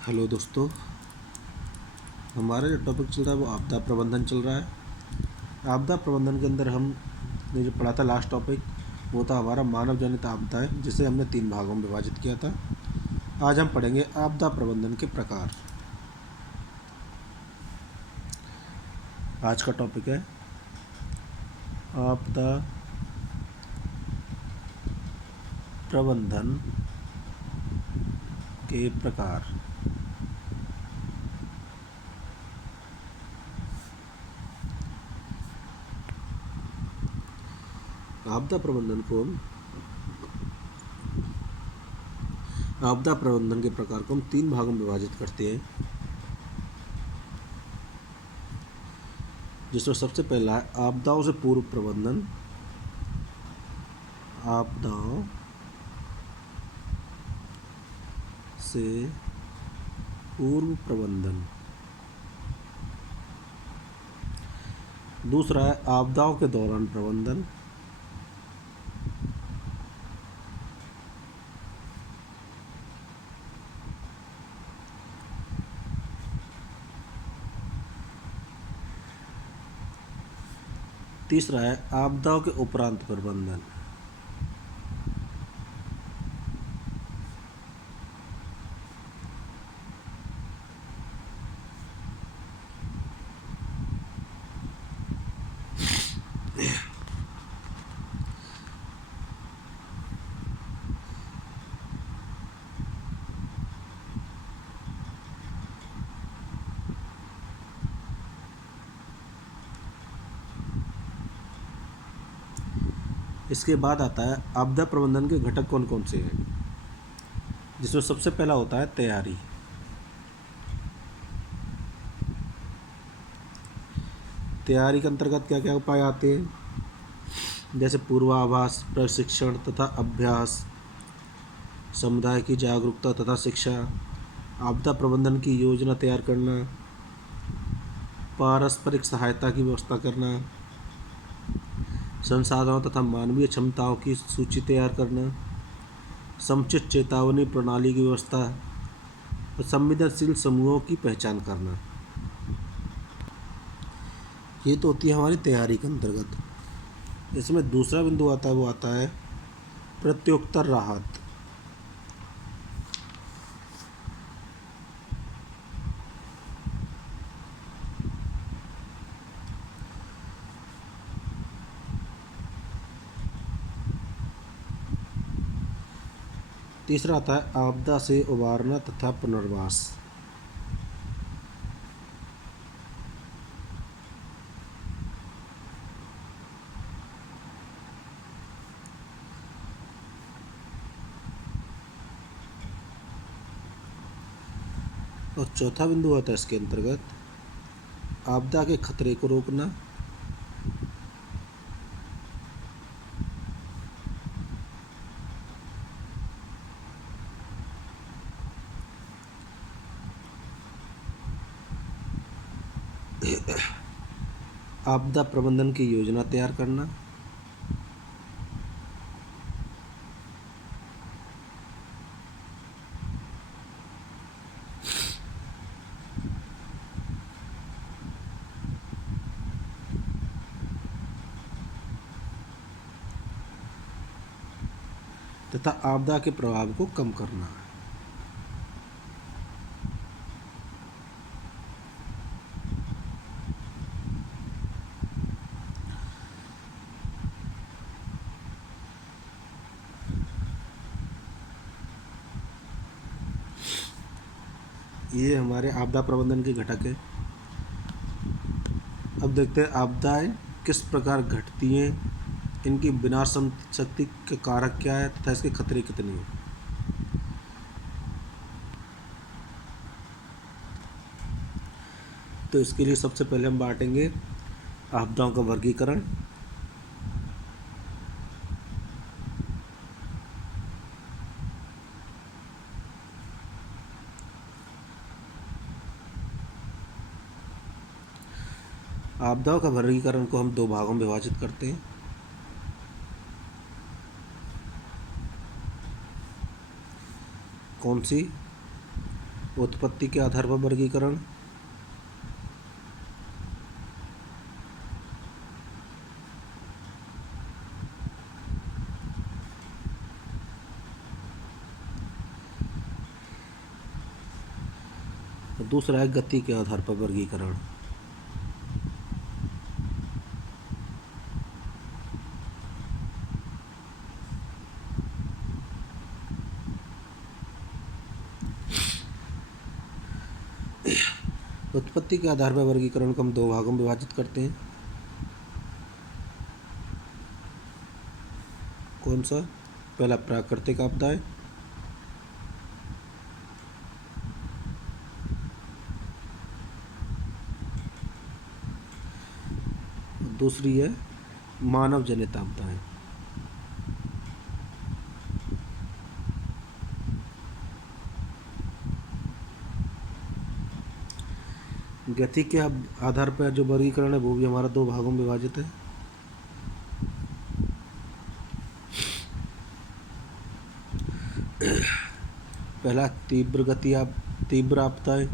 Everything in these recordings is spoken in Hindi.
हेलो दोस्तों, हमारा जो टॉपिक चल रहा है वो आपदा प्रबंधन चल रहा है। आपदा प्रबंधन के अंदर हमने जो पढ़ा था लास्ट टॉपिक वो था हमारा मानव जनित आपदाएं, जिसे हमने 3 भागों में विभाजित किया था। आज हम पढ़ेंगे आपदा प्रबंधन के प्रकार। आज का टॉपिक है आपदा प्रबंधन के प्रकार। आपदा प्रबंधन को हम आपदा प्रबंधन के प्रकार को हम 3 भागों में विभाजित करते हैं, जिसमें सबसे पहला है आपदाओं से पूर्व प्रबंधन। आपदाओं से पूर्व प्रबंधन। दूसरा है आपदाओं के दौरान प्रबंधन। तीसरा है आपदाओं के उपरांत प्रबंधन। इसके बाद आता है आपदा प्रबंधन के घटक कौन कौन से हैं, जिसमें सबसे पहला होता है तैयारी। तैयारी के अंतर्गत क्या क्या उपाय आते हैं, जैसे पूर्वाभास, प्रशिक्षण तथा अभ्यास, समुदाय की जागरूकता तथा शिक्षा, आपदा प्रबंधन की योजना तैयार करना, पारस्परिक सहायता की व्यवस्था करना, संसाधनों तथा मानवीय क्षमताओं की सूची तैयार करना, समुचित चेतावनी प्रणाली की व्यवस्था और संवेदनशील समूहों की पहचान करना। ये तो होती है हमारी तैयारी के अंतर्गत। इसमें दूसरा बिंदु आता है, वो आता है प्रत्युत्तर राहत। तीसरा आता है आपदा से उबारना तथा पुनर्वास। और चौथा बिंदु आता है इसके अंतर्गत आपदा के खतरे को रोकना, आपदा प्रबंधन की योजना तैयार करना, तथा आपदा के प्रभाव को कम करना। ये हमारे आपदा प्रबंधन के घटक है। अब देखते हैं आपदाएं किस प्रकार घटती हैं, इनकी विनाश शक्ति के कारक क्या है तथा इसके खतरे कितने हैं। तो इसके लिए सबसे पहले हम बांटेंगे आपदाओं का वर्गीकरण। आपदाओं का वर्गीकरण को हम 2 भागों में विभाजित करते हैं। कौन सी? उत्पत्ति के आधार पर वर्गीकरण, दूसरा है गति के आधार पर वर्गीकरण। उत्पत्ति के आधार पर वर्गीकरण को हम दो भागों में विभाजित करते हैं। कौन सा? पहला प्राकृतिक आपदाएं, दूसरी है मानव जनित आपदाएं। गति के आधार पर जो वर्गीकरण है वो भी हमारा दो भागों में विभाजित है। पहला तीव्र आपदाएं,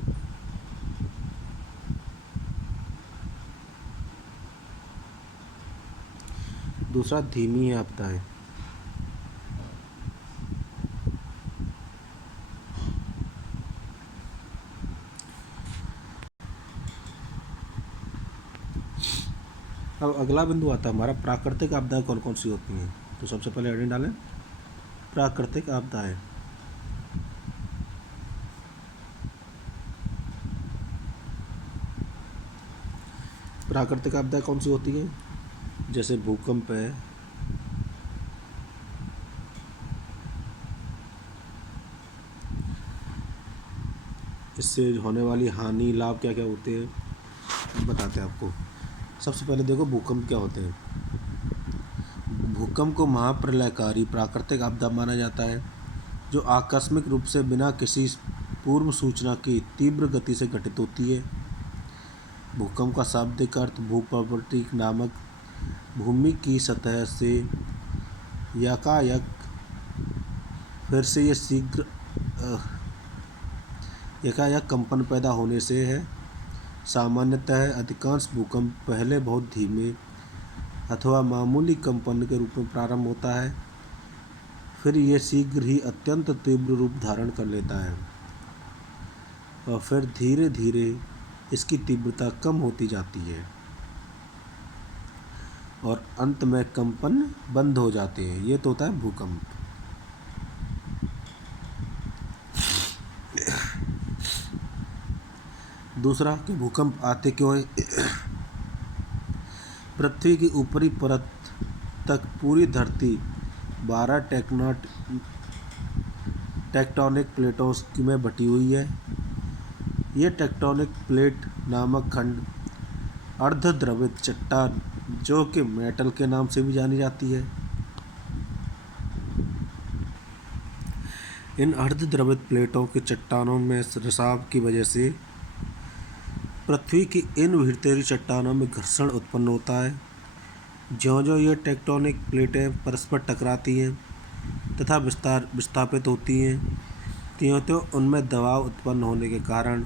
दूसरा धीमी आपदाएं। अब अगला बिंदु आता है हमारा प्राकृतिक आपदाएं कौन कौन सी होती हैं। तो सबसे पहले हेडिंग डालें प्राकृतिक आपदाएं। प्राकृतिक आपदाएं कौन सी होती हैं? जैसे भूकंप है, इससे होने वाली हानि लाभ क्या क्या होते हैं बताते हैं आपको। सबसे पहले देखो भूकंप क्या होते हैं। भूकंप को महाप्रलयकारी प्राकृतिक आपदा माना जाता है जो आकस्मिक रूप से बिना किसी पूर्व सूचना की तीव्र गति से घटित होती है। भूकंप का शाब्दिक अर्थ भूप्रवृत्ति नामक भूमि की सतह से यकायक फिर से ये शीघ्र एकाएक कंपन पैदा होने से है। सामान्यतः अधिकांश भूकंप पहले बहुत धीमे अथवा मामूली कंपन के रूप में प्रारंभ होता है, फिर ये शीघ्र ही अत्यंत तीव्र रूप धारण कर लेता है और फिर धीरे धीरे इसकी तीव्रता कम होती जाती है और अंत में कंपन बंद हो जाते हैं। ये तो होता है भूकंप। दूसरा कि भूकंप आते क्यों हैं। पृथ्वी की ऊपरी परत तक पूरी धरती 12 टेक्टोनिक प्लेटों में बटी हुई है। ये टेक्टोनिक प्लेट नामक खंड अर्धद्रवित चट्टान जो कि मेटल के नाम से भी जानी जाती है। इन अर्धद्रवित प्लेटों के चट्टानों में रिसाव की वजह से पृथ्वी की इन भीतरी चट्टानों में घर्षण उत्पन्न होता है। ज्यों-ज्यों ये टेक्टोनिक प्लेटें परस्पर टकराती हैं तथा विस्थापित होती हैं, त्यों-त्यों उनमें दबाव उत्पन्न होने के कारण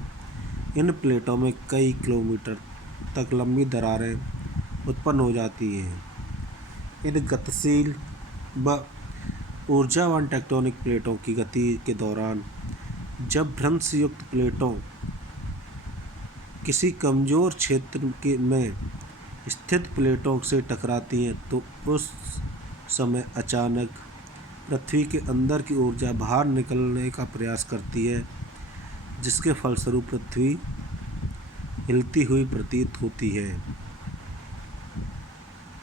इन प्लेटों में कई किलोमीटर तक लंबी दरारें उत्पन्न हो जाती हैं। इन गतिशील व ऊर्जावान टेक्टोनिक प्लेटों की गति के दौरान जब भ्रंश युक्त प्लेटों किसी कमज़ोर क्षेत्र में स्थित प्लेटों से टकराती हैं तो उस समय अचानक पृथ्वी के अंदर की ऊर्जा बाहर निकलने का प्रयास करती है, जिसके फलस्वरूप पृथ्वी हिलती हुई प्रतीत होती है।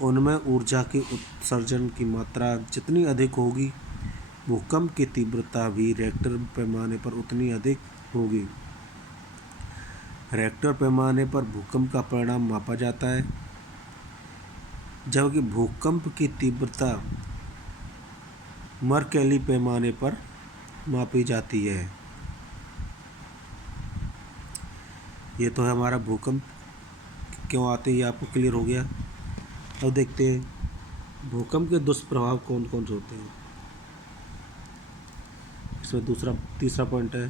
उनमें ऊर्जा के उत्सर्जन की मात्रा जितनी अधिक होगी, भूकंप की तीव्रता भी रिएक्टर पैमाने पर उतनी अधिक होगी। रिएक्टर पैमाने पर भूकंप का परिणाम मापा जाता है, जबकि भूकंप की तीव्रता मर्केली पैमाने पर मापी जाती है। ये तो है हमारा भूकंप क्यों आते हैं, ये आपको क्लियर हो गया। अब देखते हैं भूकंप के दुष्प्रभाव कौन कौन से होते हैं। इसमें तीसरा पॉइंट है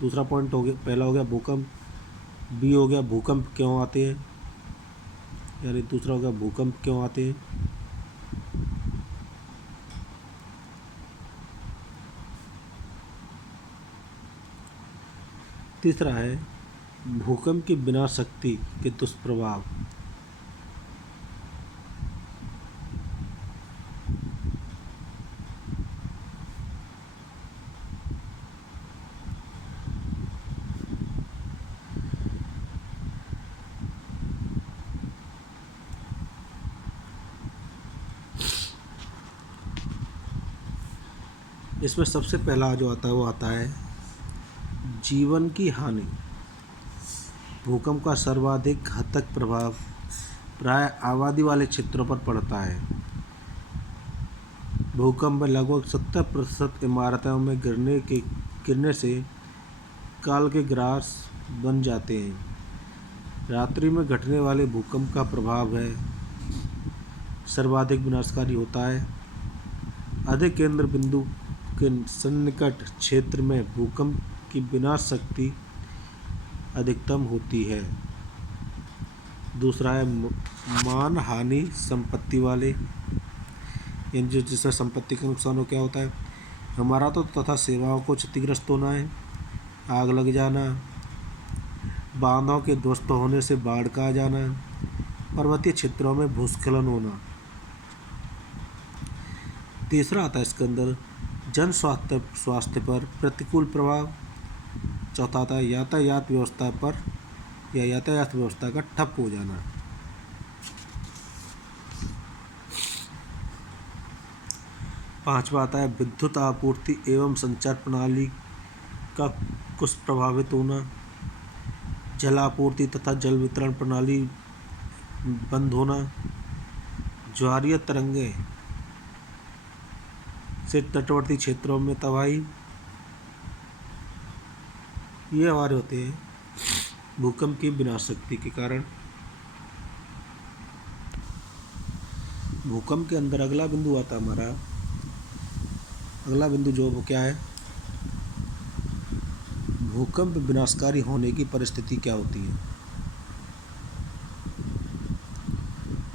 दूसरा पॉइंट हो गया, पहला हो गया भूकंप, बी हो गया भूकंप क्यों आते हैं, यानी दूसरा हो गया भूकंप क्यों आते हैं। तीसरा है भूकंप की विनाश शक्ति के दुष्प्रभाव। इसमें सबसे पहला जो आता है वो आता है जीवन की हानि। भूकंप का सर्वाधिक घातक प्रभाव प्राय आबादी वाले क्षेत्रों पर पड़ता है। भूकंप में लगभग 70% इमारतों में गिरने से काल के ग्रास बन जाते हैं। रात्रि में घटने वाले भूकंप का प्रभाव है सर्वाधिक विनाशकारी होता है। अधिक केंद्र बिंदु के सन्निकट क्षेत्र में भूकंप की विनाश शक्ति अधिकतम होती है। दूसरा है मान हानि संपत्ति वाले, यानी जिससे संपत्ति का नुकसान हो क्या होता है, हमारा तो तथा सेवाओं को क्षतिग्रस्त होना है, आग लग जाना, बांधों के ध्वस्त होने से बाढ़ का आ जाना, पर्वतीय क्षेत्रों में भूस्खलन होना। तीसरा आता है इसके अंदर जन स्वास्थ्य पर प्रतिकूल प्रभाव। चौथा आता है यातायात व्यवस्था पर या यातायात व्यवस्था का ठप हो जाना। पांचवा आता है विद्युत आपूर्ति एवं संचार प्रणाली का कुछ प्रभावित होना, जल आपूर्ति तथा जल वितरण प्रणाली बंद होना, ज्वारीय तरंगे से तटवर्ती क्षेत्रों में तबाही। ये हमारे होते हैं भूकंप की विनाश शक्ति के कारण। भूकंप के अंदर अगला बिंदु आता है हमारा, अगला बिंदु जो वो क्या है, भूकंप विनाशकारी होने की परिस्थिति क्या होती है।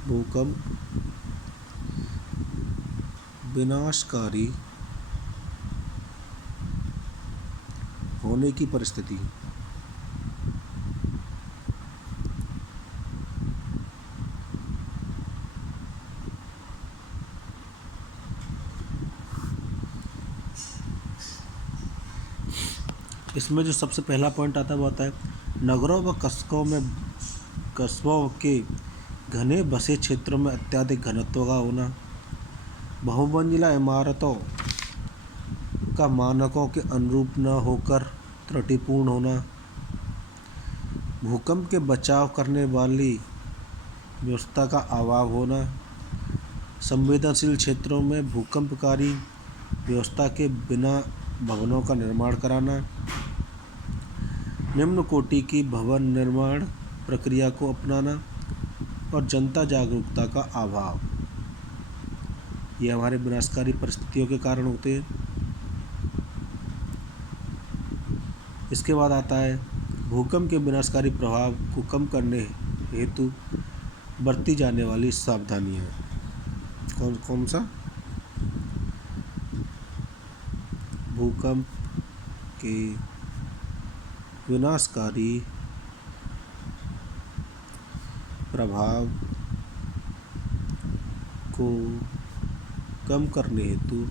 भूकंप विनाशकारी होने की परिस्थिति। इसमें जो सबसे पहला पॉइंट आता है वो आता है नगरों व कस्बों के घने बसे क्षेत्रों में अत्यधिक घनत्व का होना, बहुमंजिला इमारतों का मानकों के अनुरूप न होकर त्रुटिपूर्ण होना, भूकंप के बचाव करने वाली व्यवस्था का अभाव होना, संवेदनशील क्षेत्रों में भूकंपकारी व्यवस्था के बिना भवनों का निर्माण कराना, निम्न कोटि की भवन निर्माण प्रक्रिया को अपनाना और जनता जागरूकता का अभाव। ये हमारे विनाशकारी परिस्थितियों के कारण होते हैं। इसके बाद आता है भूकंप के विनाशकारी प्रभाव को कम करने हेतु बरती जाने वाली सावधानियाँ। कौन कौन सा? भूकंप के विनाशकारी प्रभाव को कम करने हेतु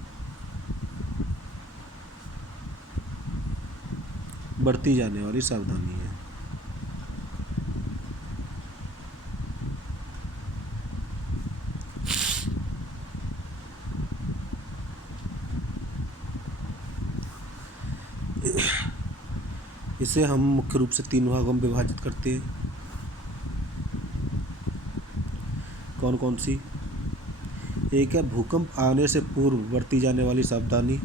बरती जाने वाली सावधानी है। इसे हम मुख्य रूप से 3 भागों में विभाजित करते हैं। कौन कौन सी? एक है भूकंप आने से पूर्व बरती जाने वाली सावधानी,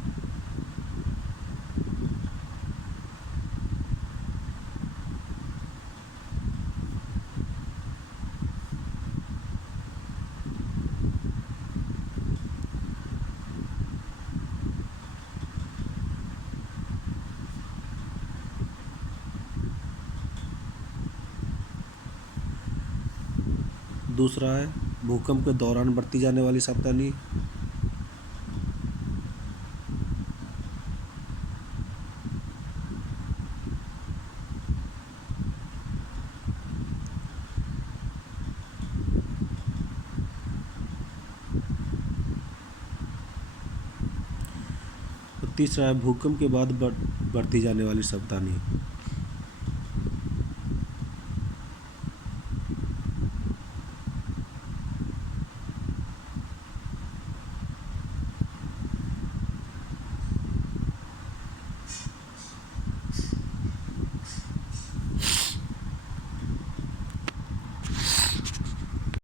दूसरा है भूकंप के दौरान बरती जाने वाली सावधानी। और तीसरा है भूकंप के बाद बरती जाने वाली सावधानी।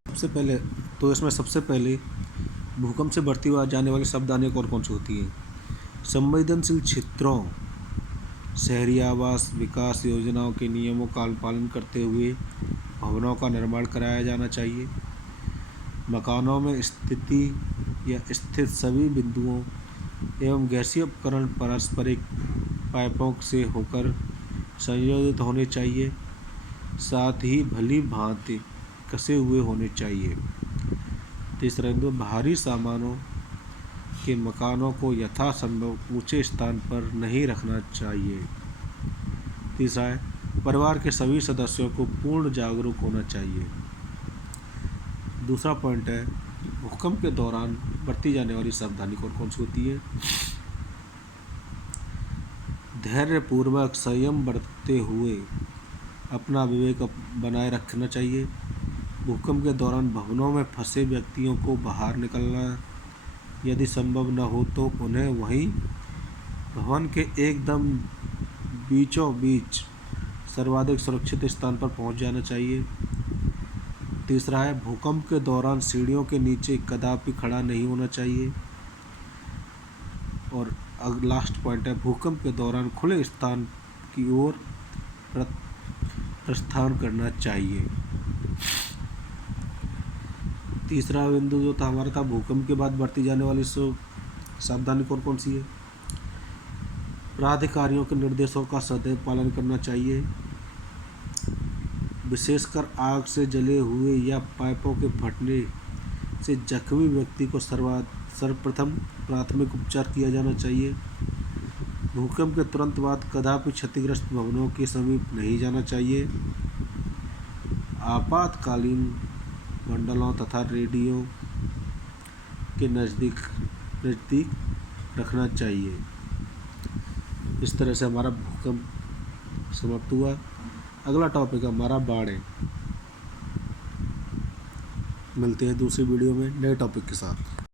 सबसे पहले भूकंप से बढ़ती हुई जाने वाली सावधानियाँ कौन कौन सी होती हैं। संवेदनशील क्षेत्रों, शहरी आवास विकास योजनाओं के नियमों का पालन करते हुए भवनों का निर्माण कराया जाना चाहिए। मकानों में स्थिति या स्थित सभी बिंदुओं एवं गैसीय उपकरण पारस्परिक पाइपों से होकर संयोजित होने चाहिए, साथ ही भली भांति कसे हुए होने चाहिए। तीसरा बिंदु, भारी सामानों के मकानों को यथासंभव ऊंचे स्थान पर नहीं रखना चाहिए। तीसरा है परिवार के सभी सदस्यों को पूर्ण जागरूक होना चाहिए। दूसरा पॉइंट है भूकंप के दौरान बरती जाने वाली सावधानी कौन कौन सी होती है। धैर्यपूर्वक संयम बरतते हुए अपना विवेक बनाए रखना चाहिए। भूकंप के दौरान भवनों में फंसे व्यक्तियों को बाहर निकलना, यदि संभव न हो तो उन्हें वहीं भवन के एकदम बीचों बीच सर्वाधिक सुरक्षित स्थान पर पहुंच जाना चाहिए। तीसरा है भूकंप के दौरान सीढ़ियों के नीचे कदापि खड़ा नहीं होना चाहिए। और लास्ट पॉइंट है भूकंप के दौरान खुले स्थान की ओर प्रस्थान करना चाहिए। तीसरा बिंदु जो था हमारा था भूकंप के बाद बरती जाने वाली सावधानी कौन कौन सी है। प्राधिकारियों के निर्देशों का सदैव पालन करना चाहिए। विशेषकर आग से जले हुए या पाइपों के फटने से जख्मी व्यक्ति को सर्वप्रथम प्राथमिक उपचार किया जाना चाहिए। भूकंप के तुरंत बाद कदापि क्षतिग्रस्त भवनों के समीप नहीं जाना चाहिए। आपातकालीन मंडलों तथा रेडियो के नज़दीक रखना चाहिए। इस तरह से हमारा भूकंप समाप्त हुआ। अगला टॉपिक हमारा बाढ़ है। मिलते हैं दूसरी वीडियो में नए टॉपिक के साथ।